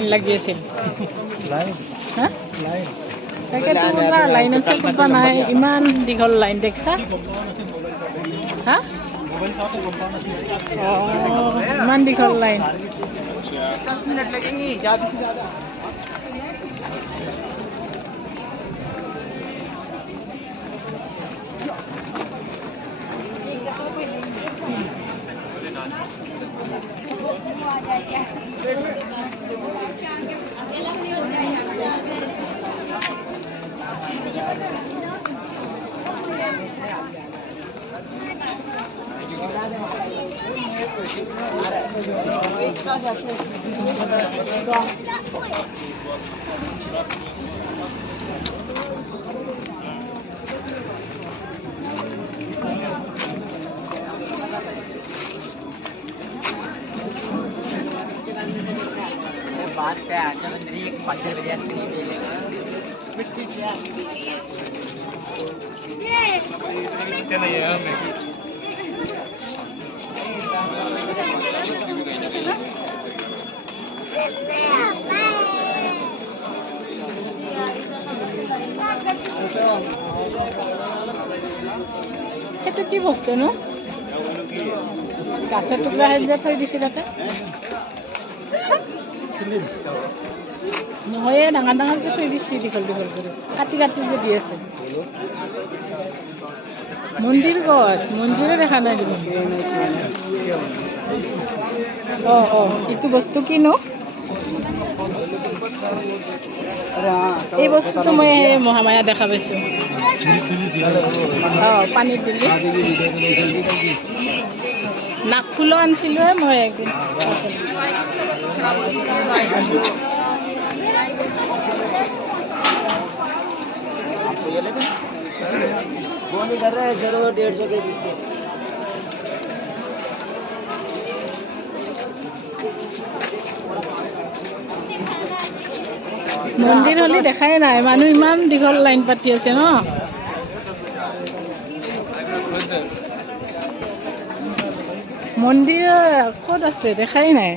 Line লাগি আছিল line হা line তাকেতো কোনোবা লাইন আছে কোনোবা নাই ইমান দীঘল লাইন দেখছা হা ইমান দীঘল লাইন 10 मिनट लगेंगे ज़्यादा से ज़्यादा बात क्या है जब मेरी 5 बजे आती है मिट्टी से क्या नहीं है हमें সেইটো কি বস্তু নো গাছৰ টুকুৰা হেৰি থৈ দিছে তাতে নহয় ডাঙৰ ডাঙৰকৈ থৈ দিছে দীঘল দীঘল কৰি কাটি কাটি যে দি আছে মন্দিৰ ক'ত মন্দিৰে দেখা নাই দেখোন এইটো বস্তু কিনো এই বস্তুটো মই মহামায়া দেখা পাইছোঁ পানীত দিলি নাকফুলো আনিছিলোঁ মই একদিন মন্দিৰ হ'লে দেখাই নাই মানুহ ইমান দীঘল লাইন পাতি আছে ন মন্দিৰ ক'ত আছে দেখাই নাই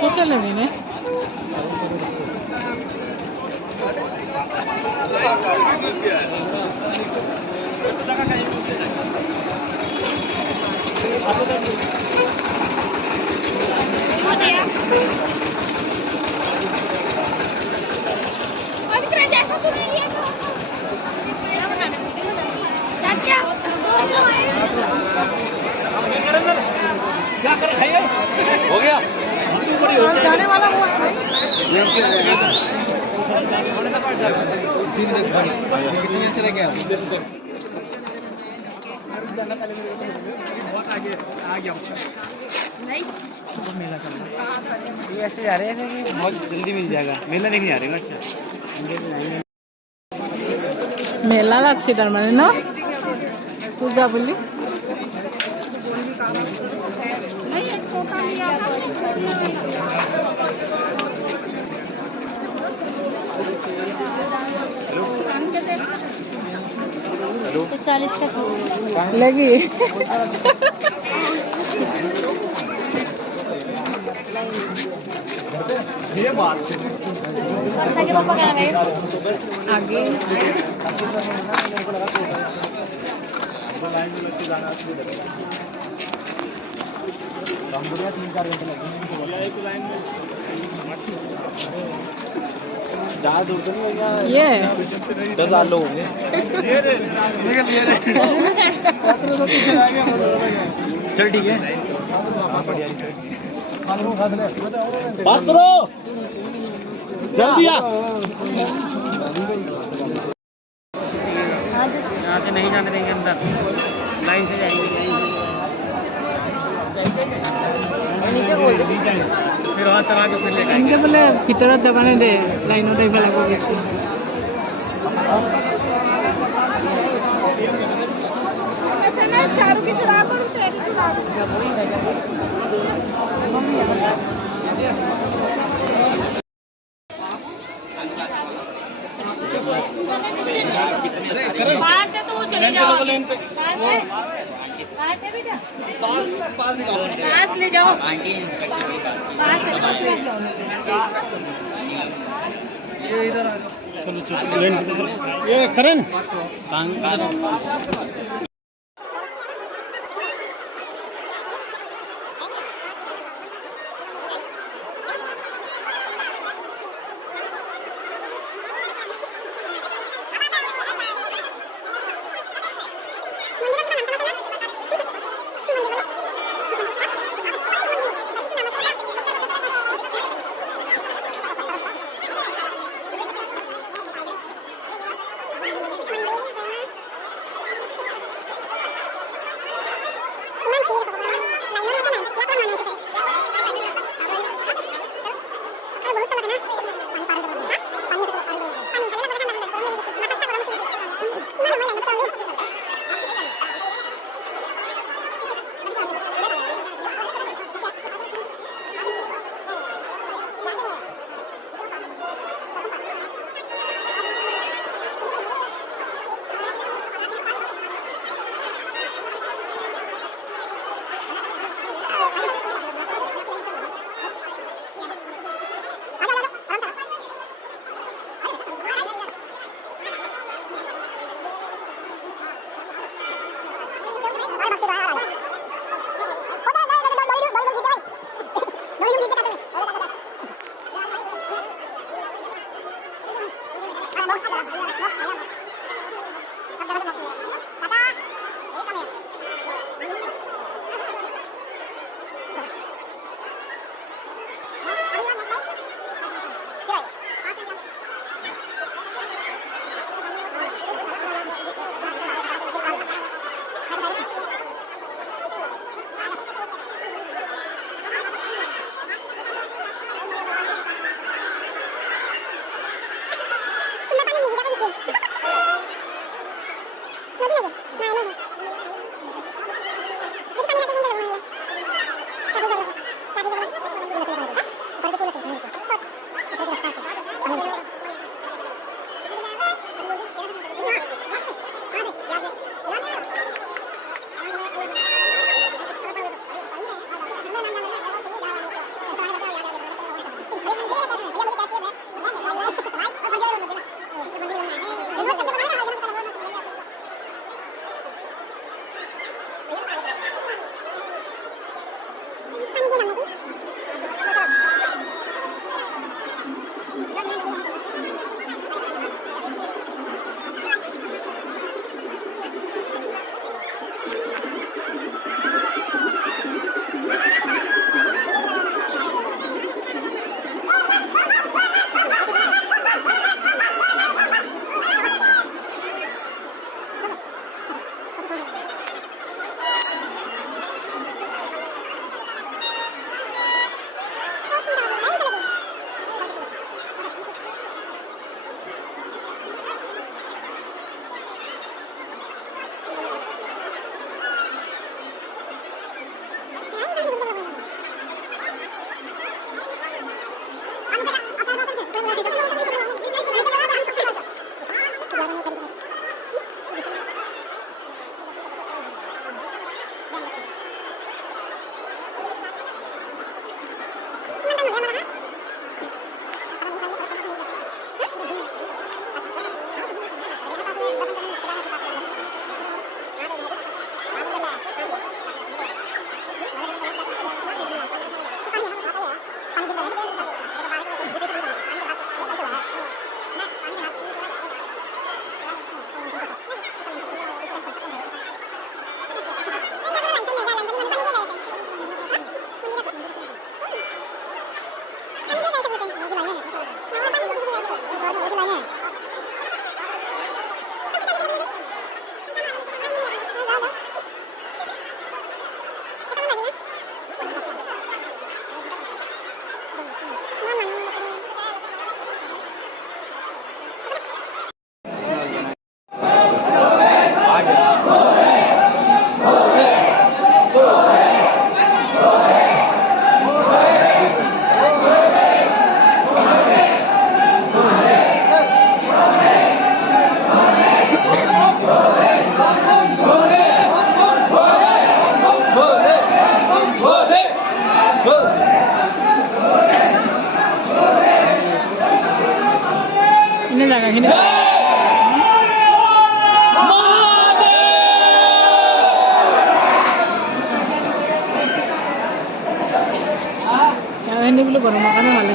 ক'ত লাগে নে क्या कर रहे हैं हो गया जाने वाला हुआ बहुत आगे आ गया मेला चल रहा है ये ऐसे जा रहे हैं कि बहुत जल्दी मिल जाएगा मेला देखने आ रहे हैं अच्छा মেলা লাগছে তাৰমানে ন পূজা বুলি हेलो 40 का लगी ये बात आगे पापा कहाँ गए आगे ये 10,000 लोग होंगे चल ठीक है बात करो जल्दी आ यहाँ से नहीं जाने देंगे अंदर लाइन से जाएंगे फिर वहाँ चला के फिर लेकर इनके बोले ভিতৰত যাব নাই দে লাইনত আহিব লাগিব বেছি चारू की चुरा करूं तेरी चुरा पास है तो वो चले जाओ, पास है बेटा, पास ले जाओ, पास है पास ले जाओ। ये इधर आ चलो चलो लाइन ये करण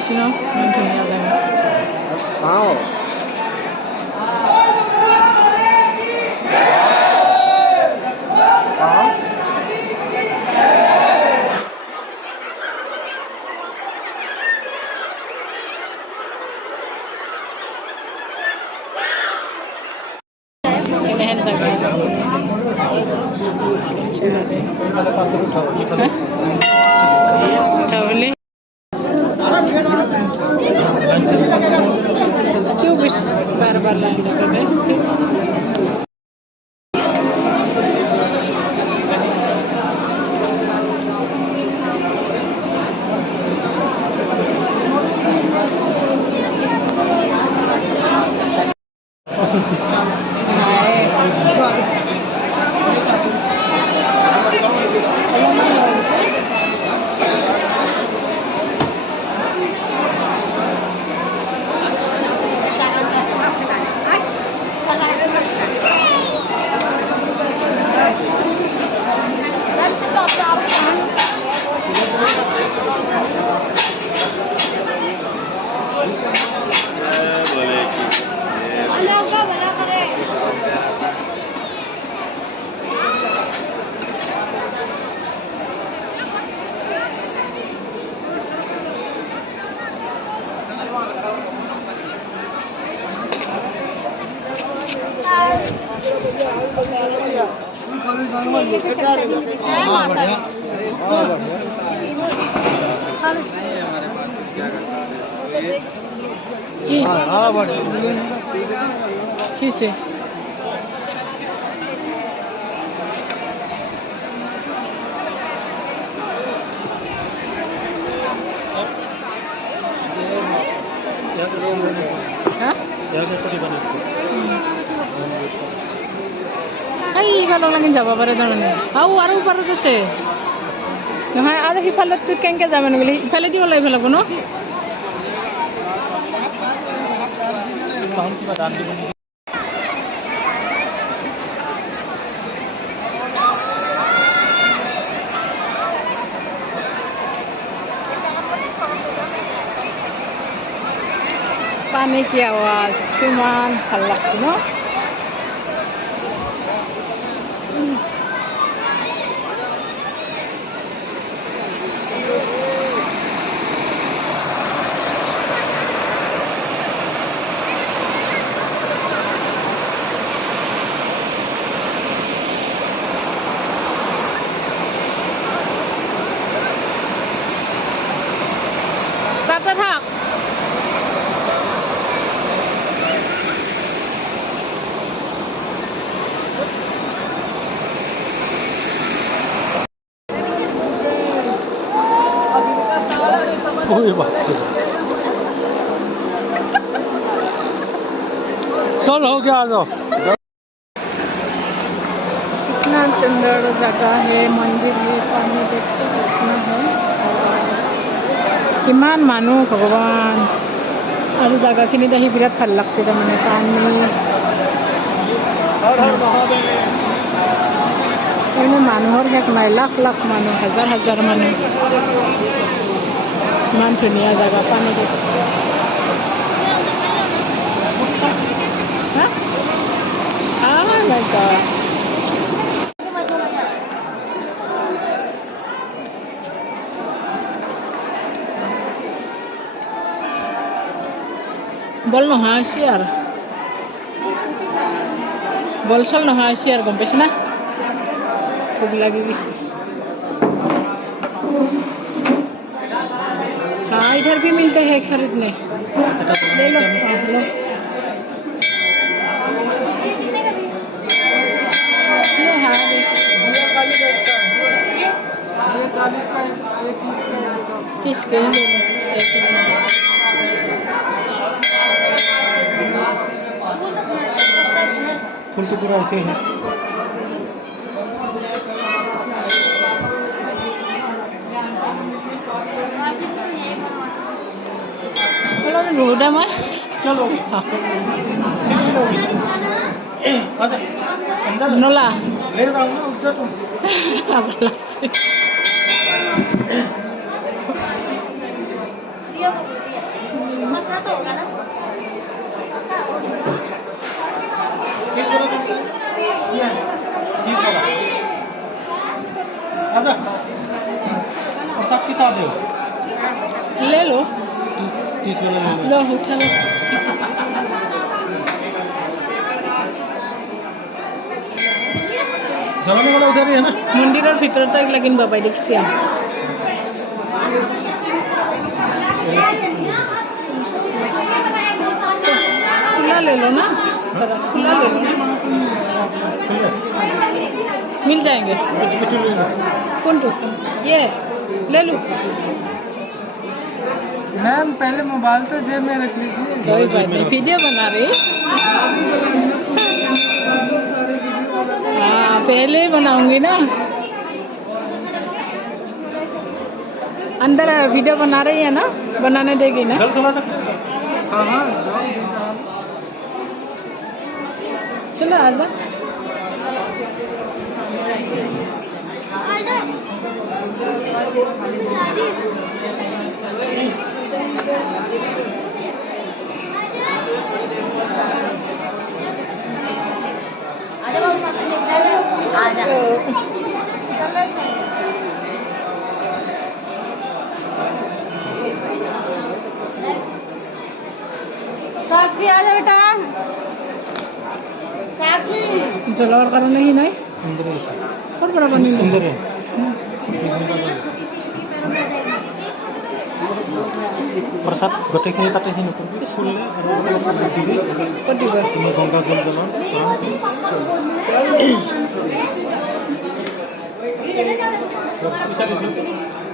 বেছি ন ইমান ধুনীয়া জেগা हाँ এনেহেন জেগা उठा बोले क्यों बस बार बार लाइन लगा है किसे ভালো লাগে যাব পাৰে জানে আৰু ওপৰত আছে নহয় আৰু সিফালে তুই কেনেকৈ যাবে নগ'লে ইফালে দিব লাগিব লাগব ন पानी की आवाज़ किमान ভাল লাগছে ন তাতে থাক चल हो गया आ जाओ कितना सुंदर जगह है मंदिर है पानी देखते कितना है किमान मानु भगवान और जगह खिनि देखि बिराट ভাল লাগছে তাৰমানে পানী এনে মানুহৰ শেষ নাই লাখ লাখ মানুহ হাজাৰ হাজাৰ মানুহ ইমান ধুনীয়া জেগা পানী দেখি Oh my God. বল নহয় চিয়াৰ বল চল নহয় চিয়াৰ গম পাইছ না খুব লাগি গৈছে हाँ इधर भी मिलते हैं खरीदने ले लो लो ये हाँ ये 40 का एक 30 का एक 50 30 के ही ले लो एक फूल तो पूरा ऐसे है चलो बहुत है मैं चलो नोला ले रहा हूँ ना उठा तुम अगला से अच्छा सबके साथ दो ले लो 30 वाला ले लो उठा लो जमाने वाला उधर ही है ना मंदिर भीतर तक लेकिन बाबा देखिए खुला ले लो ना खुला ले लो ना मिल जाएंगे कौन तो ये ले लो मैम पहले मोबाइल तो जेब में रख लीजिए कोई बात नहीं वीडियो बना रही हाँ पहले ही बनाऊंगी ना अंदर वीडियो बना रही है ना बनाने देगी ना जल्द चला सकते हाँ हाँ चलो आजा साक्षी आ जा बेटा साक्षी जलावर कारण नहीं नहीं अंदर है और बड़ा बनी अंदर है प्रसाद गते खेल ताते ही नुकुर फुल्ले कटी बार तुम्हें गंगा जल जमा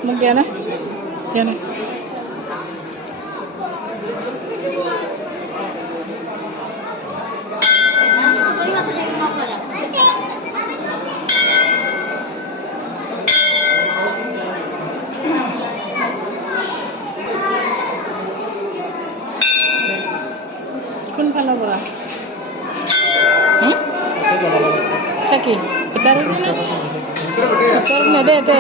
मग क्या ना कौन खाना बोला सकी इधर नहीं देते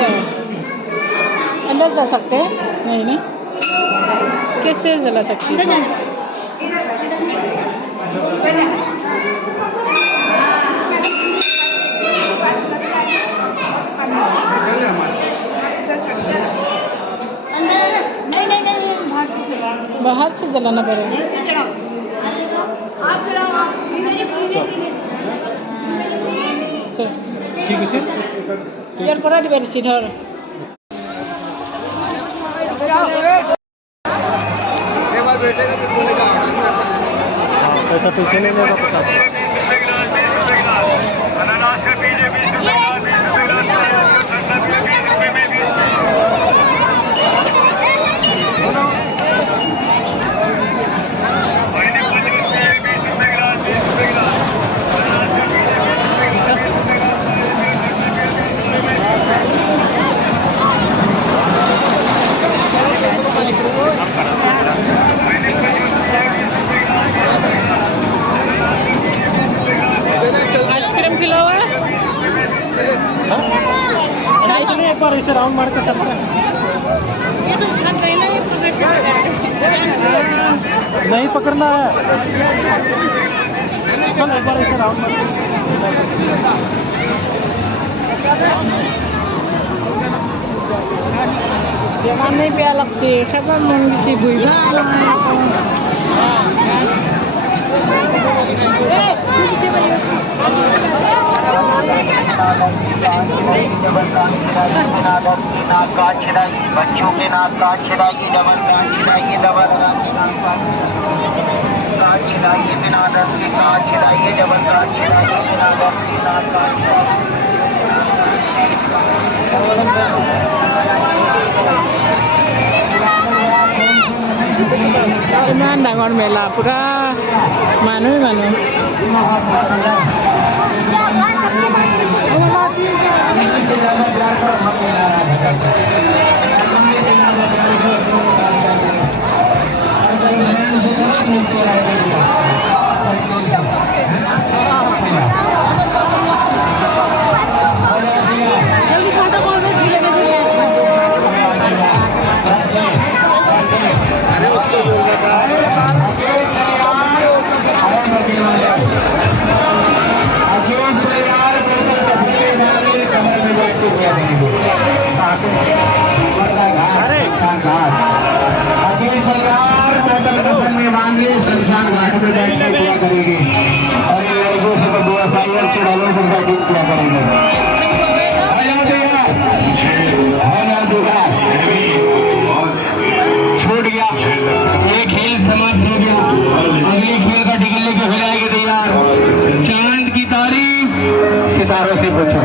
अंदर जा सकते हैं नहीं ना कैसे जला सकते हैं बाहर से जलाना पड़ेगा चल ठीक है सर यार पड़ा दी बारी सीधा पैसा पीछे नहीं लेगा 50 आइसक्रीम खिलाओ एक बार इसे राउंड मार के सकते हैं ये तो उठा गई ना ये पकड़ के नहीं पकड़ना है चल एक बार इसे राउंड मार Jangan nih pialak sih, siapa mau ngisi bui बच्चों के नाक काट छिड़ाइए डबल काट छिड़ाइए डबल काट छिड़ाइए बिना दर्द के काट छिड़ाइए डबल काट छिड़ाइए बिना दर्द के नाक काट Iman dangon mela pura manu. जल्दी फोटो कॉल में भी लगे थे अरे उसको साथ अगली सरकार टोटल कसन में मांगे शमशान घाट में बैठने किया करेगी और इन लड़कों से दो एफआईआर चढ़ाने से बैटिंग किया करेंगे। छूट गया ये खेल समाप्त हो गया। अगले खेल का टिकट लेके हो जाएगी तैयार। चांद की तारीफ सितारों से पूछो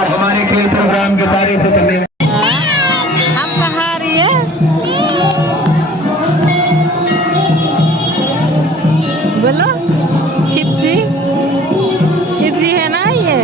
और हमारे खेल प्रोग्राम की तारीफ से करने हम कहाँ आ रही है? बोलो छिपसी छिपसी है ना ये।